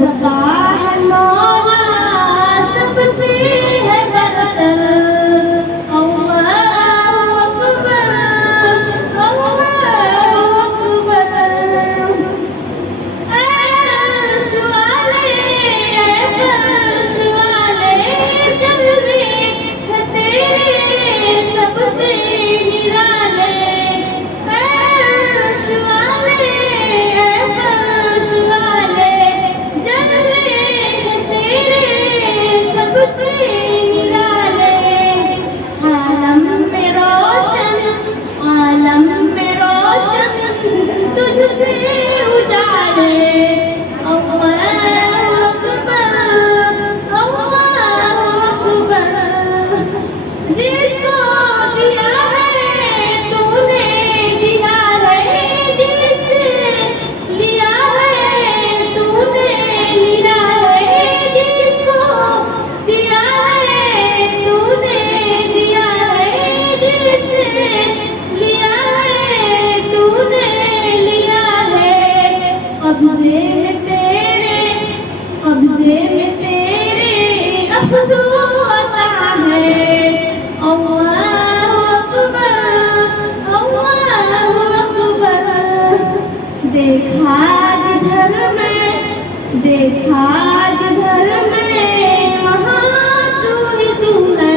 सबका है मौला, सबसे है बरतर। अल्लाहु अकबर, अल्लाहु अकबर। अर्श वाले, फर्श वाले, जलवे हैं तेरे सबसे निराले। अर्श वाले, फर्श वाले, जलवे हैं तेरे सबसे निराले। आलम में रोशन, आलम में रोशन तुझसे उजाले। अल्लाहु अकबर, अल्लाहु अकबर। जिसको दिया है तूने दिया है, जिससे लिया है तूने लिया है। जिसको दिया है तूने दिया है, जिससे लिया है तूने लिया है। कब्ज़े में तेरे, कब्ज़े में तेरे अफ़ज़ो अता है। अल्लाहु अकबर, अल्लाहु अकबर। देखा जिधर में, देखा जिधर में, वहाँ तू ही तू है।